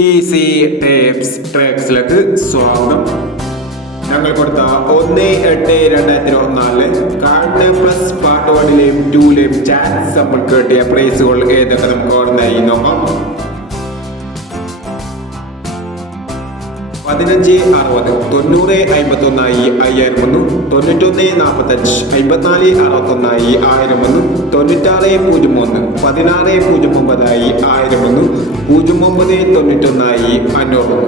Easy tips ട്രിക്സിലേക്ക് സ്വാഗതം. ഞങ്ങൾ കൊടുത്ത 1/8/2024 കാർഡ് പ്ലസ് പാർട്ട് 1ലെയും 2ലെയും ചാൻസ് നമ്മൾ കിട്ടിയ പ്രൈസുകൾ ഏതൊക്കെ നമുക്ക് ഓർമ്മയായി നോക്കാം. 15 60 90 51 5001 91 45 54 61 1001 96 01 16 09 1001 09 91 501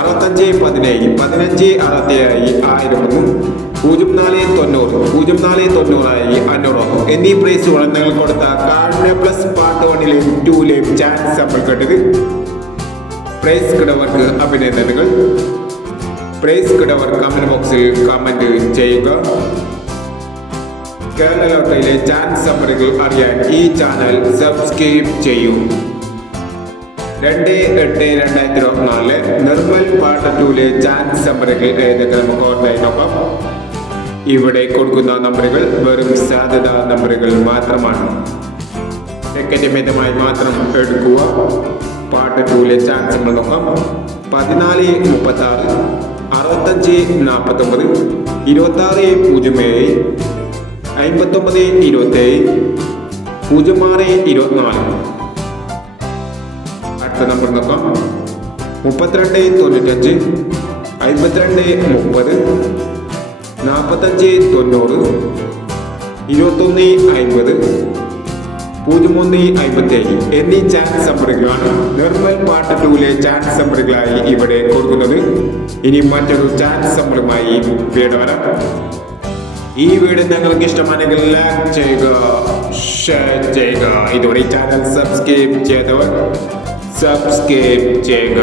65 17 15 67 1001 04 90 04 90 500 എന്നീ പ്രൈസുകൾ നിങ്ങൾ കൊടുത്ത കാർഡ് പ്ലസ് പാർട്ട് 1ലെയും 2ലെയും ചാൻസ് നമ്മൾ കേട്ടത്. പ്രൈസ് കിടവർക്ക് അഭിനന്ദനങ്ങൾ. പ്രൈസ് കിടവർ കമന്റ് ബോക്സിൽ കമന്റ് ചെയ്യുക. കേരള ലോട്ടറിയിലെ ചാൻസ് സമ്മറികൾ അറിയാൻ ഈ ചാനൽ സബ്സ്ക്രൈബ് ചെയ്യൂ. 2/8/2024 നിർമ്മൽ പാർട്ട് 2ലെ ചാൻസ് സമ്മറികൾ ഏതൊക്കെ നമുക്ക് ഓർമ്മയായി നോക്കാം. ഇവിടെ കൊടുക്കുന്ന നമ്പറുകൾ വെറും സാധ്യതാ നമ്പറുകൾ മാത്രമാണ്. സെക്കൻഡ് മിതമായി മാത്രം എടുക്കുക. പാർട്ട് 2ലെ ചാൻസ് നമ്മൾ നോക്കാം. 14 36 65 49 26 07 59 27 06 24. അടുത്ത നമ്പർ നോക്കാം. 32 95 52 30 45 90 21 50 01 57 എന്നീ ചാൻസ് നമ്പറുകളാണ് നിർമ്മൽ പാർട്ട് 2ലെ ചാൻസ് നമ്പറുകളായി ഇവിടെ കൊടുക്കുന്നത്. ഇനി മറ്റൊരു ചാൻസ് നമ്പറുമായി വീണ്ടും വരാം. ഈ വീഡിയോ നിങ്ങൾക്ക് ഇഷ്ടമാണെങ്കിൽ ലൈക്ക് ചെയ്യുക, ഷെയർ ചെയ്യുക. ഇതുവരെ ചാനൽ സബ്സ്ക്രൈബ് ചെയ്തവർ സബ്സ്ക്രൈബ് ചെയ്യുക.